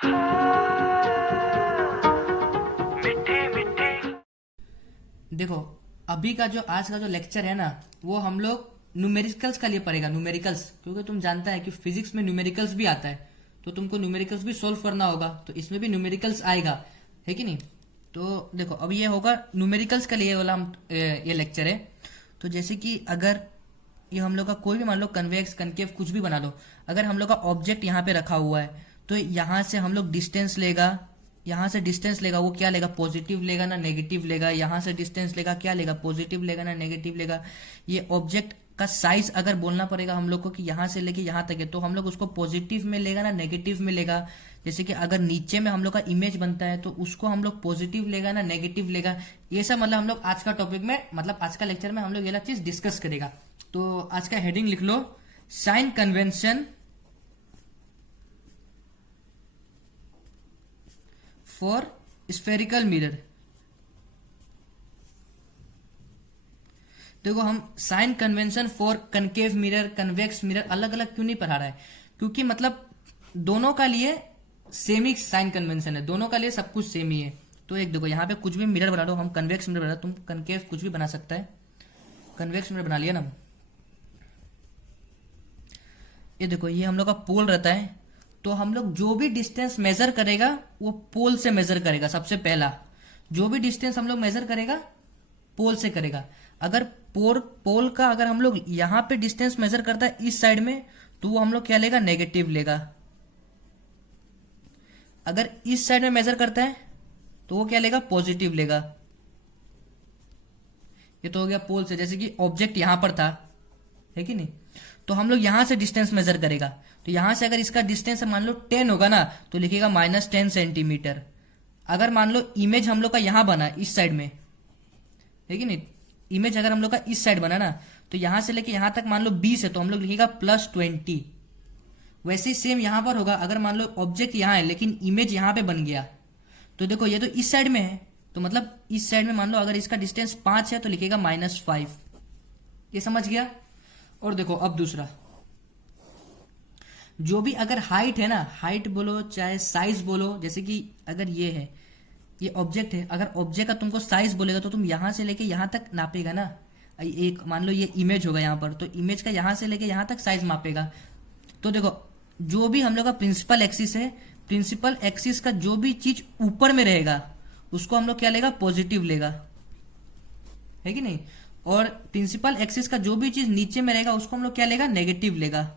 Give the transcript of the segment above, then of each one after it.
देखो, अभी का जो आज का जो लेक्चर है ना, वो हम लोग न्यूमेरिकल्स का लिए पड़ेगा। न्यूमेरिकल्स, क्योंकि तुम जानता है कि फिजिक्स में न्यूमेरिकल्स भी आता है, तो तुमको न्यूमेरिकल्स भी सोल्व करना होगा, तो इसमें भी न्यूमेरिकल्स आएगा, है कि नहीं। तो देखो, अब ये होगा न्यूमेरिकल्स का लिए वाला ये लेक्चर है। तो जैसे कि अगर ये हम लोग का कोई भी मान लो कन्वेक्स कनकेव कुछ भी बना लो, अगर हम लोग का ऑब्जेक्ट यहाँ पे रखा हुआ है, तो यहाँ से हम लोग डिस्टेंस लेगा, यहाँ से डिस्टेंस लेगा, वो क्या लेगा, पॉजिटिव लेगा ना नेगेटिव लेगा। यहाँ से डिस्टेंस लेगा, क्या लेगा, पॉजिटिव लेगा ना नेगेटिव लेगा। ये ऑब्जेक्ट का साइज अगर बोलना पड़ेगा हम लोग को कि यहाँ से लेके यहाँ तक है, तो हम लोग उसको पॉजिटिव में लेगा ना नेगेटिव में लेगा। जैसे कि अगर नीचे में हम लोग का इमेज बनता है, तो उसको हम लोग पॉजिटिव लेगा ना नेगेटिव लेगा। ये सब मतलब हम लोग आज का टॉपिक में, मतलब आज का लेक्चर में हम लोग ये वाला चीज डिस्कस करेगा। तो आज का हेडिंग लिख लो, sign convention for spherical mirror. देखो, हम sign convention for concave mirror, convex mirror अलग अलग क्यों नहीं पढ़ा रहा है, क्योंकि मतलब दोनों का लिए सेम ही साइन कन्वेंशन है, दोनों का लिए सब कुछ सेम ही है। तो एक देखो, यहाँ पे कुछ भी मिरर बना लो, हम कन्वेक्स मिरर बना, तुम कनकेव कुछ भी बना सकता है। कन्वेक्स मिरर बना लिया ना। ये देखो, ये हम लोग का पोल रहता है, तो हम लोग जो भी डिस्टेंस मेजर करेगा वो पोल से मेजर करेगा। सबसे पहला जो भी डिस्टेंस हम लोग मेजर करेगा पोल से करेगा। अगर पोल का अगर हम लोग यहाँ पे डिस्टेंस मेजर करता है इस साइड में, तो वो हम लोग क्या लेगा, नेगेटिव लेगा। अगर इस साइड में मेजर करता है तो वो क्या लेगा, पॉजिटिव लेगा। ये तो हो गया पोल से। जैसे कि ऑब्जेक्ट यहां पर था, है कि नहीं, तो हम लोग यहां से डिस्टेंस मेजर करेगा, तो यहां से अगर इसका डिस्टेंस मान लो 10 होगा ना, तो लिखेगा -10 सेंटीमीटर। अगर मान लो इमेज हम लोग का यहां बना इस साइड में, है कि नहीं, इमेज अगर हम लोग का इस साइड बना ना, तो यहां से लेके यहां तक मान लो 20 है, तो हम लोग लिखेगा +20। वैसे ही सेम यहां पर होगा, अगर मान लो ऑब्जेक्ट यहां है लेकिन इमेज यहां पे बन गया, तो देखो ये तो इस साइड में है, तो मतलब इस साइड में मान लो अगर इसका डिस्टेंस 5 है, तो लिखेगा -5। ये समझ गया। और देखो अब दूसरा, जो भी अगर हाइट है ना, हाइट बोलो चाहे साइज बोलो, जैसे कि अगर ये है, ये ऑब्जेक्ट है, अगर ऑब्जेक्ट का तुमको साइज बोलेगा तो तुम यहां से लेके यहां तक नापेगा ना। एक मान लो ये इमेज होगा यहां पर, तो इमेज का यहां से लेके यहां तक साइज मापेगा। तो देखो, जो भी हम लोग का प्रिंसिपल एक्सिस है, प्रिंसिपल एक्सिस का जो भी चीज ऊपर में रहेगा उसको हम लोग क्या लेगा, पॉजिटिव लेगा, है कि नहीं। और प्रिंसिपल एक्सिस का जो भी चीज नीचे में रहेगा उसको हम लोग क्या लेगा, नेगेटिव लेगा।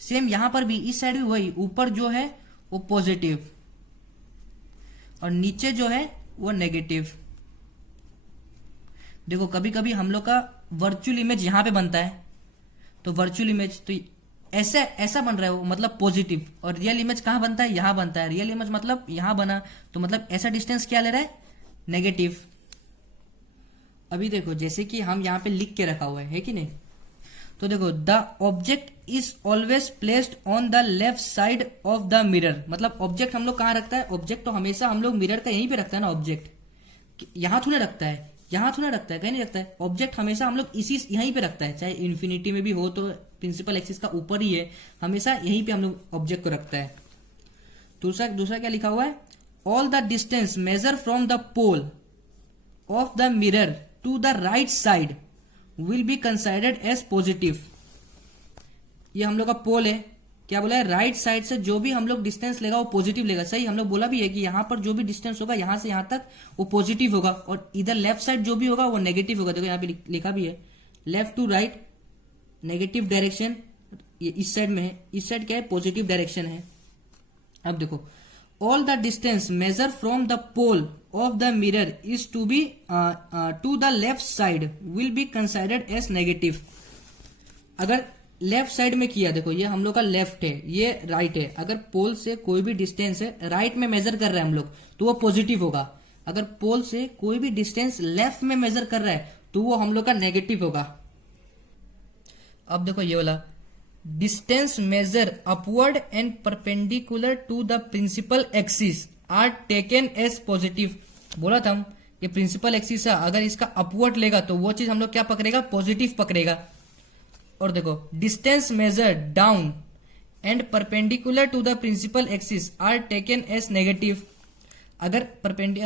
सेम यहां पर भी, इस साइड भी वही, ऊपर जो है वो पॉजिटिव और नीचे जो है वो नेगेटिव। देखो, कभी कभी हम लोग का वर्चुअल इमेज यहां पे बनता है, तो वर्चुअल इमेज तो ऐसा ऐसा बन रहा है वो, मतलब पॉजिटिव। और रियल इमेज कहां बनता है, यहां बनता है। रियल इमेज मतलब यहां बना, तो मतलब ऐसा डिस्टेंस क्या ले रहा है, नेगेटिव। अभी देखो, जैसे कि हम यहाँ पे लिख के रखा हुआ है कि नहीं, तो देखो, the object is always placed on the left side of the mirror. मतलब ऑब्जेक्ट हम लोग कहाँ रखता है, ऑब्जेक्ट तो हमेशा हम लोग मिरर का यहीं पे रखता है ना। ऑब्जेक्ट यहां थोड़ा रखता है, यहां थोड़ा रखता है, कहीं नहीं रखता है। ऑब्जेक्ट हमेशा हम लोग इसी यहीं पे रखता है, चाहे इन्फिनिटी में भी हो तो प्रिंसिपल एक्सिस का ऊपर ही है, हमेशा यहीं पे हम लोग ऑब्जेक्ट को रखता है। दूसरा क्या लिखा हुआ है, all the distance measure from the pole of the mirror to the right side will be considered as positive. ये हम लोग का पोल है, क्या बोला है, राइट साइड से जो भी हम लोग डिस्टेंस लेगा वो पॉजिटिव लेगा। सही, हम लोग बोला भी है कि यहां पर जो भी डिस्टेंस होगा यहां से यहां तक वो पॉजिटिव होगा, और इधर लेफ्ट साइड जो भी होगा वो नेगेटिव होगा। देखो यहाँ पे लिखा भी है, left to right negative direction, ये इस साइड में है, इस साइड क्या है, पॉजिटिव डायरेक्शन है। अब देखो, all the distance measured from the pole of the mirror is to be to the left side will be considered as negative। अगर लेफ्ट साइड में किया, देखो ये हम लोग का लेफ्ट है, ये राइट है, अगर पोल से कोई भी डिस्टेंस है राइट में मेजर कर रहे हैं हम लोग, तो वो पॉजिटिव होगा। अगर पोल से कोई भी डिस्टेंस लेफ्ट में मेजर कर रहा है तो वो हम लोग का नेगेटिव होगा। अब देखो ये वाला, distance measure upward and perpendicular to the principal axis are taken as positive. बोला था हम, ये प्रिंसिपल एक्सिस है, अगर इसका अपवर्ड लेगा तो वो चीज हम लोग क्या पकड़ेगा, पॉजिटिव पकड़ेगा। और देखो, distance measure down and perpendicular to the principal axis are taken as negative. अगर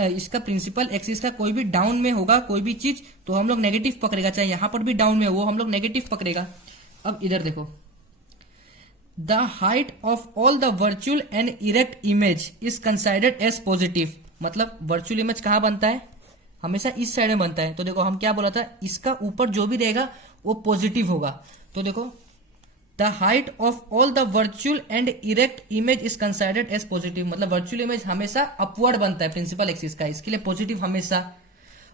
इसका प्रिंसिपल एक्सिस का कोई भी डाउन में होगा कोई भी चीज तो हम लोग नेगेटिव पकड़ेगा, चाहे यहां पर भी डाउन में हो वो हम लोग नेगेटिव पकड़ेगा। अब इधर देखो, the height of all the virtual and erect image is considered as positive. मतलब वर्चुअल इमेज कहां बनता है, हमेशा इस साइड में बनता है। तो देखो हम क्या बोला था, इसका ऊपर जो भी रहेगा वो पॉजिटिव होगा। तो देखो the height of all the virtual and erect image is considered as positive, मतलब वर्चुअल इमेज हमेशा अपवर्ड बनता है प्रिंसिपल एक्सिस का, इसके लिए पॉजिटिव हमेशा।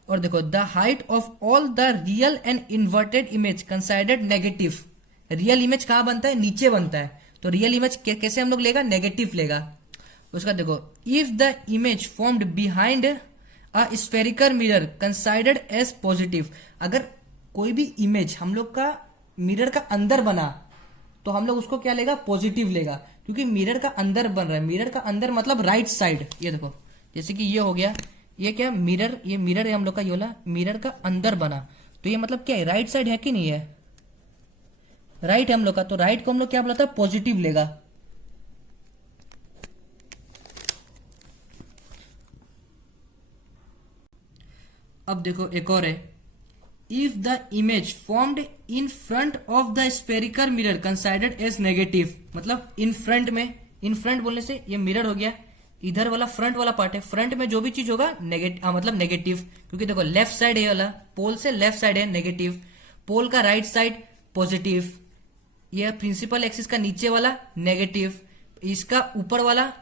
और देखो the height of all the real and inverted image considered negative. Real image कहां बनता है, नीचे बनता है, तो रियल इमेज कैसे हम लोग लेगा, नेगेटिव लेगा। उसका देखो, if the image formed behind a spherical mirror considered as positive. अगर कोई भी इमेज हम लोग का मिरर का अंदर बना तो हम लोग उसको क्या लेगा, पॉजिटिव लेगा, क्योंकि मिरर का अंदर बन रहा है। मिरर का अंदर मतलब राइट साइड। ये देखो जैसे कि ये हो गया, ये क्या मिरर, ये मिरर है हम लोग का, ये वाला मिरर का अंदर बना, तो ये मतलब क्या है, राइट साइड है कि नहीं है, राइट है हम लोग का। तो राइट को हम लोग क्या बोला था, पॉजिटिव लेगा। अब देखो एक और है, if the image formed in front of the spherical mirror considered as negative. मतलब इन फ्रंट में, इन फ्रंट बोलने से ये मिरर हो गया, इधर वाला फ्रंट वाला पार्ट है, फ्रंट में जो भी चीज होगा नेगेटिव, मतलब नेगेटिव, क्योंकि देखो लेफ्ट साइड है वाला, पोल से लेफ्ट साइड है नेगेटिव, पोल का राइट साइड पॉजिटिव, यह प्रिंसिपल एक्सिस का नीचे वाला नेगेटिव, इसका ऊपर वाला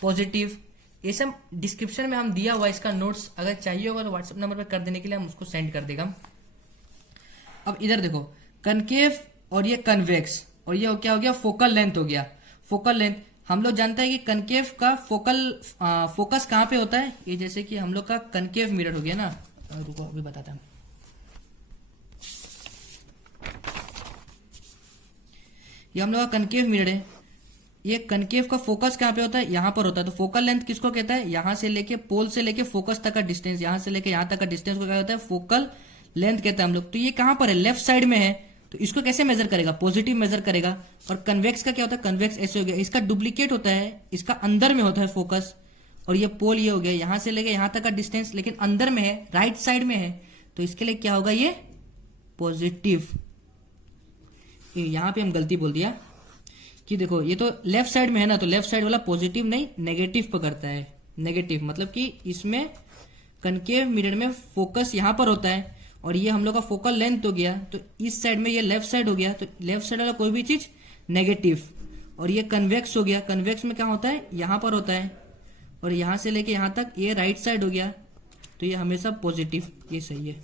पॉजिटिव। ये सब डिस्क्रिप्शन में हम दिया हुआ इसका नोट्स, अगर चाहिए होगा तो व्हाट्सएप नंबर पर कर देने के लिए हम उसको सेंड कर देगा। अब इधर देखो, कनकेव और ये कन्वेक्स, और ये क्या हो गया, फोकल लेंथ हो गया। फोकल लेंथ हम लोग जानते हैं कि कनकेव का फोकस कहां पे होता है, ये जैसे कि हम लोग का कनकेव मिरर हो गया ना, रुको अभी बताता हूं। ये हम लोग का कनकेव मिरर है, ये कनकेव का फोकस कहां पे होता है, यहां पर होता है। तो फोकल लेंथ किसको कहता है, यहां से लेके पोल से लेके फोकस तक का डिस्टेंस, यहां से लेके यहां तक का डिस्टेंस को क्या कहता है, फोकल लेंथ कहता है हम लोग। तो ये कहां पर है, लेफ्ट साइड में है, तो इसको कैसे मेजर करेगा, पॉजिटिव मेजर करेगा। और कन्वेक्स का क्या होता है, कन्वेक्स ऐसे हो गया, इसका डुप्लीकेट होता है, इसका अंदर में होता है फोकस। और ये पोल ये हो गया, यहां से लेके यहां तक का डिस्टेंस, लेकिन अंदर में है, राइट साइड में है, तो इसके लिए क्या होगा, ये पॉजिटिव। यहां पे हम गलती बोल दिया कि देखो ये तो लेफ्ट साइड में है ना, तो लेफ्ट साइड वाला पॉजिटिव नहीं नेगेटिव पकड़ता है। नेगेटिव मतलब कि इसमें कनकेव मिरर में फोकस यहां पर होता है, और ये हम लोग का फोकल लेंथ हो गया, तो इस साइड में ये लेफ्ट साइड हो गया, तो लेफ्ट साइड वाला कोई भी चीज नेगेटिव। और ये कन्वेक्स हो गया, कन्वेक्स में क्या होता है, यहां पर होता है, और यहां से लेके यहां तक ये राइट साइड हो गया, तो ये हमेशा पॉजिटिव, ये सही है।